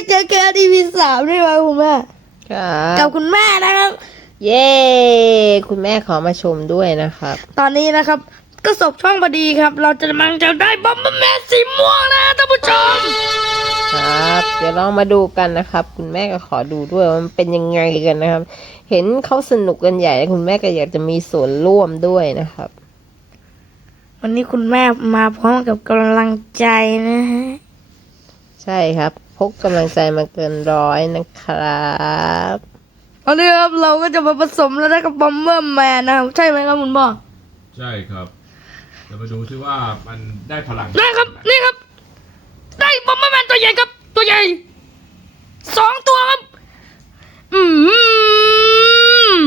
กเจอแค่ทีวีสามด้วยวะคุณแม่ครักับบคุณแม่นะครับ เย้ คุณแม่ขอมาชมด้วยนะครับ ตอนนี้นะครับ ก็สบช่องพอดีครับ เราจะมังจะได้บอมเบอร์แมนสีม่วงนะท่านผู้ชมครับ เดี๋ยวลองมาดูกันนะครับ คุณแม่ก็ขอดูด้วยว่ามันเป็นยังไงกันนะครับ เห็นเขาสนุกกันใหญ่ คุณแม่ก็อยากจะมีส่วนร่วมด้วยนะครับ วันนี้คุณแม่มาพร้อมกับกำลังใจนะฮะใช่ครับ พกกำลังใจมาเกินร้อยนะครับตอนนี้ครับเราก็จะมาผสมแล้วนะครับบอมเบอร์แมนนะครับใช่ไหมครับคุณพ่อใช่ครับเรามาดูซิว่ามันได้พลังได้ครับ นี่ครับ ได้บอมเบอร์แมนตัวใหญ่ครับ ตัวใหญ่สองตัวครับ อืม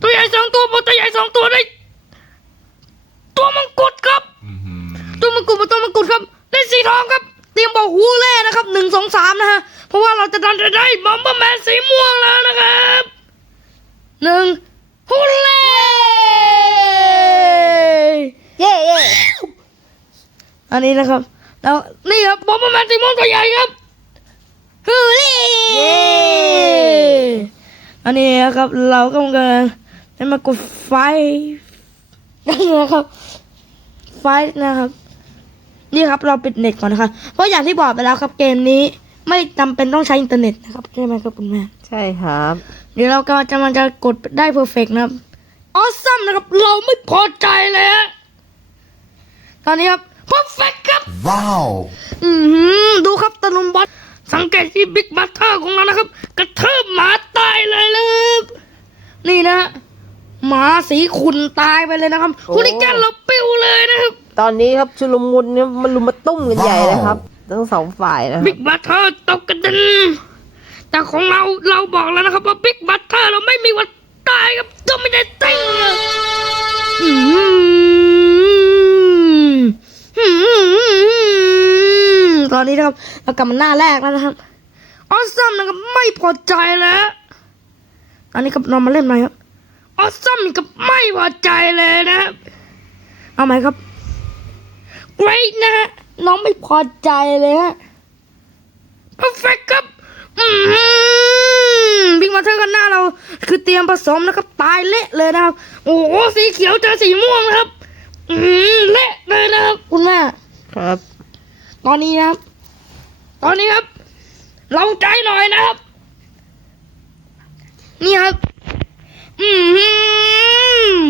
ตัวใหญ่สองตัวตัวใหญ่สองตัวได้ ตัวมังกรครับอื้อหือตัวมังกรตัวมังกรครับได้สีทองครับ เตรียมบอกหูเล่นะครับหนึ่งสองสามนะฮะ เพราะว่าเราจะดันจะได้บอมเบอร์แมนสีม่วงแล้วนะครับหนึ่งหูเล่เย้เย้อันนี้นะครับ แล้วนี่ครับบอมเบอร์แมนสีม่วงตัวใหญ่ครับฮูเล่เย้อันนี้นะครับเราก็กำลังได้มากดไฟนะครับไฟนะครับ นี่ครับเราปิดเน็ตก่อนนะคะเพราะอย่างที่บอกไปแล้วครับเกมนี้ไม่จำเป็นต้องใช้อินเทอร์เน็ตนะครับใช่ไหมครับคุณแม่ใช่ครับ เดี๋ยวเราก็จะมันจะกดได้เพอร์เฟกนะครับออซัมนะครับ เราไม่พอใจเลยฮะตอนนี้ครับเพอร์เฟกครับ Wow! อือหือดูครับตะลุมบอลสังเกตที่บิ๊กบัตเตอร์ของเรานะครับ กระเทิบหมาตายเลยนะครับนี่นะหมาสีขุนตายไปเลยนะครับโอ้คุณลิแกนเราปิ้วเลยนะครับ ตอนนี้ครับชุลมุนเนี่ยมันลุมมาตุ้มกันใหญ่เลยครับ ทั้งสองฝ่ายนะครับบิ๊กบัตเตอร์ตกกระเด็นแต่ของเราเราบอกแล้วนะครับว่าบิ๊กบัตเตอร์เราไม่มีวันตายครับต้องไม่ได้ติงอะอืมอืมตอนนี้นะครับเรากลับมาหน้าแรกแล้วนะครับออสซัมนะครับไม่พอใจแล้วตอนนี้กับเรามาเล่นใหม่ครับออสซัมนี่ก็ไม่พอใจเลยนะครับเอาไหมครับ เกรดนะฮะน้องไม่พอใจเลยฮะ perfect ครับอืมบิ๊กมาเทอร์กันหน้าเรา คือเตรียมผสมนะครับ ตายเละเลยนะครับ โอ้โหสีเขียวเจอสีม่วงนะครับ อืมเละเลยนะครับ คุณแม่ครับ ตอนนี้นะครับ ตอนนี้ครับ เราใจหน่อยนะครับ นี่ครับ อืม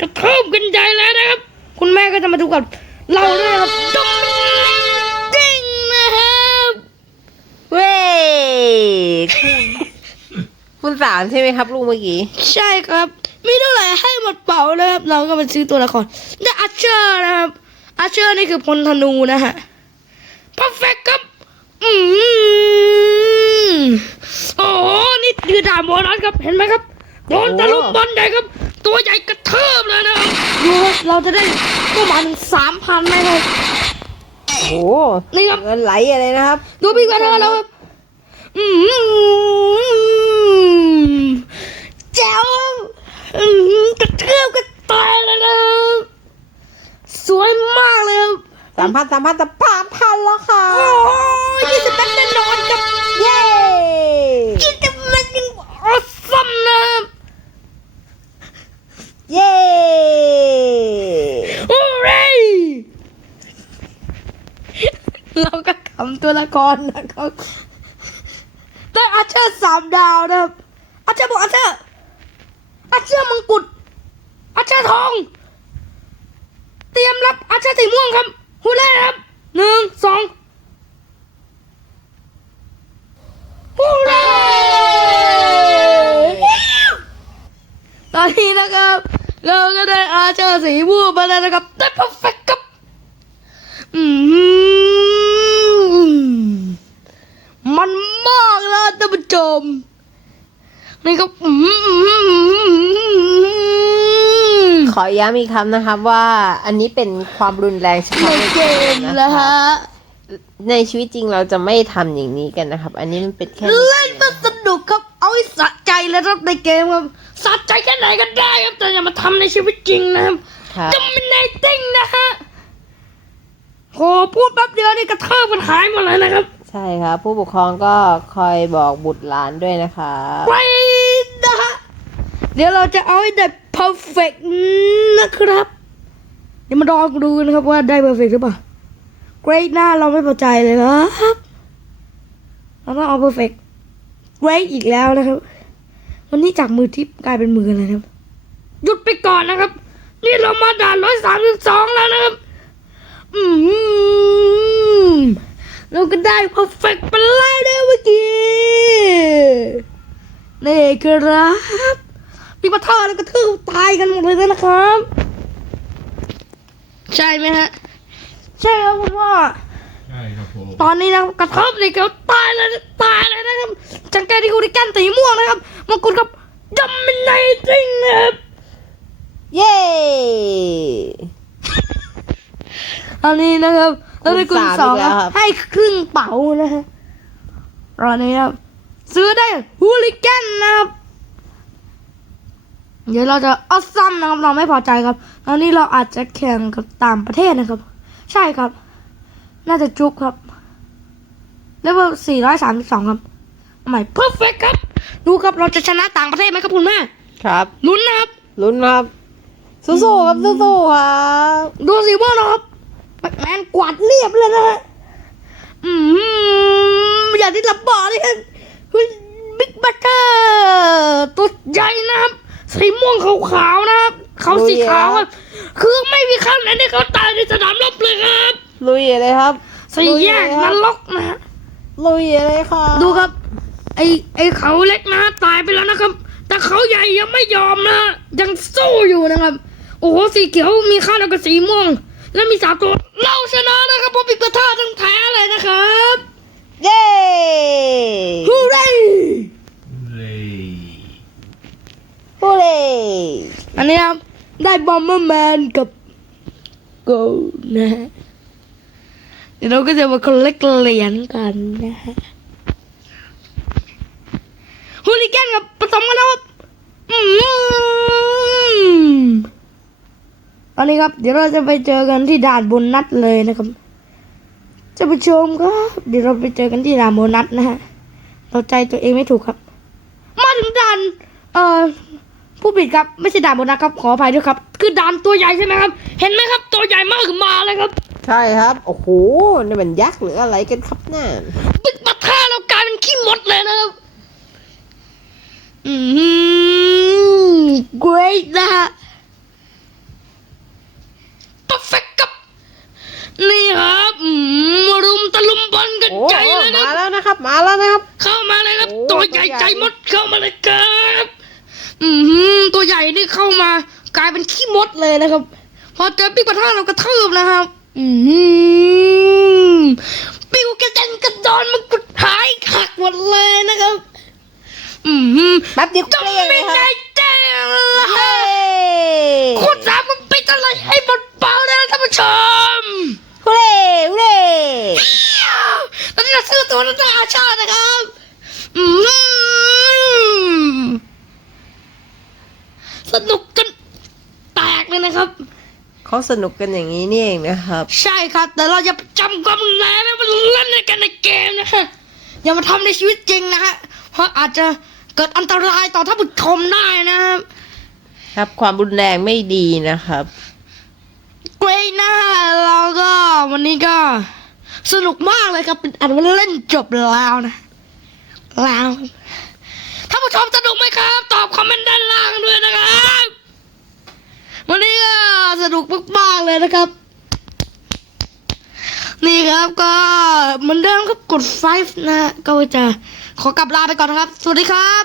กระเทิบกันใหญ่แล้วนะครับ คุณแม่ก็จะมาดูกับเราด้วยนะครับดมจริงนะครับเว้ยคุณคุณสามใช่ไหมครับลูกเมื่อกี้ ใช่ครับ มีเท่าไหร่ให้หมดเป๋านะครับ เราก็ไปซื้อตัวละครได้อาเชอร์นะครับ อาเชอร์นี่คือพลธนูนะฮะ perfect ครับ อืมโอ้โหนี่คือดาบโบนัสครับ เห็นไหมครับ โดนตะลุมบอลใหญ่ครับ ตัวใหญ่กระเทิบเลยนะครับดูครับเราจะได้ก็มาถึงสามพันไหมครับโอ้โหนี่ครับเงินไหลอะไรนะครับ ดูพี่กันแล้วครับอืมแจ๋วอืมกระเทือบกระตายเลยนะครับสวยมากเลยครับสามพันสามพันแต่ผ่านพันแล้วค่ะโอ้ยยี่สิบแปดแน่นอนครับเย้ ยี่สิบแปดยังออซัมนะครับ เย้ โอ้ยเราก็ขำ ตัวละครนะครับได้อาเชอร์สามดาวนะครับอาเชอร์บอกอาเชอร์อาเชอร์มังกุฎอาเชอร์ทอง เตรียมรับอาเชอร์สีม่วงครับหูเล่ครับหนึ่งสองหูเล่ตอนนี้นะครับ เราก็ได้อาเชอร์สีม่วงมาแล้วนะครับได้เพอร์เฟกครับอืมมันมากเลย ท่านผู้ชมนี่ครับอืมขอย้ำอีกคำนะครับว่าอันนี้เป็นความรุนแรงเฉในพาะในเกมนะแล้วคฮะรับในชีวิตจริงเราจะไม่ทำอย่างนี้กันนะครับ อันนี้มันเป็นแค่ในเล่นเกมันมสนุกครับ เอาให้สะใจเลยครับในเกมครับสะใจแค่ไหนก็ได้ครับแต่อย่ามาทำในชีวิตจริงนะครับครับจะไม่ในติ้งนะฮะโหพูดแป๊บเดียวนี่กระเทิบมันหายหมดเลยนะครับใช่ครับ ผู้ปกครองก็คอยบอกบุตรหลานด้วยนะคะไปนะฮะเดี๋ยวเราจะเอาให้ได้ perfect นะครับ เดี๋ยวมาลองดูนะครับว่าได้ perfect หรือเปล่า great หน้าเราไม่พอใจเลยครับเราต้องเอา perfect great อีกแล้วนะครับ วันนี้จากมือทิพย์กลายเป็นมืออะไรนะครับ หยุดไปก่อนนะครับ นี่เรามาด่านร้อยสามสิบสองแล้วนะครับ อืม เราก็ได้ perfect ไปแล้วนะเมื่อกี้นี่ครับมีปะท่อแล้วก็ทืบตายกันหมดเลยนะครับ ใช่ไหมฮะ ใช่ครับคุณพ่อใช่ครับผมตอนนี้นะครับกระทบนี่เขาตายเลยตายเลยนะครับจังแกที่กูได้กันสีม่วงนะครับมงกุฎครับดำเป็นไนจริงนะครับเย้ตอนนี้นะครับ เราได้คุณสองครับคูณสามอีกแล้วครับ ให้ครึ่งเป๋านะฮะตอนนี้ครับ ซื้อได้ฮูลิแกนนะครับ เดี๋ยวเราจะเอาซ้ำนะครับ เราไม่พอใจครับตอนนี้เราอาจจะแข่งกับต่างประเทศนะครับ ใช่ครับ น่าจะจุกครับเลเวล432 ครับเอาใหม่เพอร์เฟกครับ ดูครับเราจะชนะต่างประเทศไหมครับคุณแม่ครับ ลุ้นนะครับ ลุ้นครับ สู้ๆครับสู้ๆครับ ดูสิพวกเราครับ แบทแมนกวาดเรียบเลยนะฮะอืมอย่างที่เราบอกเลยครับบิ๊กบัตเตอร์ตัวใหญ่นะครับสีม่วงขาวๆนะครับเขาสีขาวครับคือไม่มีครั้งไหนที่เขาตายในสนามรบเลยครับลุยเลยครับสี่แยกลุยเลยคนรับรกนะฮะลุยเลยครับดูครับ ไอไอเขาเล็กนะตายไปแล้วนะครับ แต่เขาใหญ่ยังไม่ยอมนะยังสู้อยู่นะครับ โอ้โหสีเขียวมีค่าแล้วก็สีม่วง แล้วมีสามตัว เราชนะนะครับเพราะปิดกระท่าทั้งแท้เลยนะครับ เย้ฮูเร่เลยฮูเล่อันนี้ครับได้บอมเบอร์แมนกับโกนะฮะเดี๋ยวเราก็จะมาคนเล็กเหรียญกันนะฮะฮูลิแกนกับผสมกันแล้วครับอืม ตอนนี้ครับ เดี๋ยวเราจะไปเจอกันที่ด่านบนนัดเลยนะครับจะไปชมครับเดี๋ยวเราไปเจอกันที่ด่านบนนัดนะฮะเราใจตัวเองไม่ถูกครับ มาถึงด่านเอ่อผู้ผิดครับไม่ใช่ด่านบนนะครับขออภัยด้วยครับ คือด่านตัวใหญ่ใช่ไหมครับ เห็นไหมครับ ตัวใหญ่มากขึ้นมาเลยครับ ใช่ครับ โอ้โหนี่มันยักษ์หรืออะไรกันครับน่าบิ๊กบัตท่าเรากลายเป็นขี้มดเลยนะครับอืม great นะฮะ perfect ครับ นี่ครับอืมรุมตะลุมบอลกันโอ้ใจเลยนะ มาแล้วนะครับ มาแล้วนะครับ เข้ามาเลยครับ โอ้ตัวใหญ่ตัวใหญ่ ใจมดเข้ามาเลยครับอืมตัวใหญ่นี่เข้ามากลายเป็นขี้มดเลยนะครับ พอเจอปิ๊กปะท่าเรากระทืบนะครับ อืมปิวกระเด็นกระดอนมันกุดหายหักหมดเลยนะครับ อืมแป๊บเดียวจเกลี้ยงเล ไม่ ยค ได้ รับ เจ้า เย้ คุณสามมันปิดอะไรให้หมดเปล่าเลยนะท่าน ผู้ชมฮูเล่ฮูเล่ตอนนี้เราซื้อตัวนักอาชาตินะครับอืมสนุกจนแตกเลยนะครับเขาสนุกกันอย่างนี้นี่เองนะครับ ใช่ครับแต่เราอย่าไปจำความรุนแรงนะมันเล่นกันในเกมนะฮะอย่ามาทำในชีวิตจริงนะฮะเพราะอาจจะเกิดอันตรายต่อท่านผู้ชมได้นะครับ ครับความรุนแรงไม่ดีนะครับ เกรดนะเราก็วันนี้ก็สนุกมากเลยครับเป็นอันว่าเล่นจบแล้วนะแล้วท่านผู้ชมสนุกไหมครับ ตอบคอมเมนต์ด้านล่างด้วยนะครับ วันนี้ก็สนุกมากๆเลยนะครับ นี่ครับก็เหมือนเดิมครับกด 5 นะฮะก็จะขอกลับลาไปก่อนนะครับ สวัสดีครับ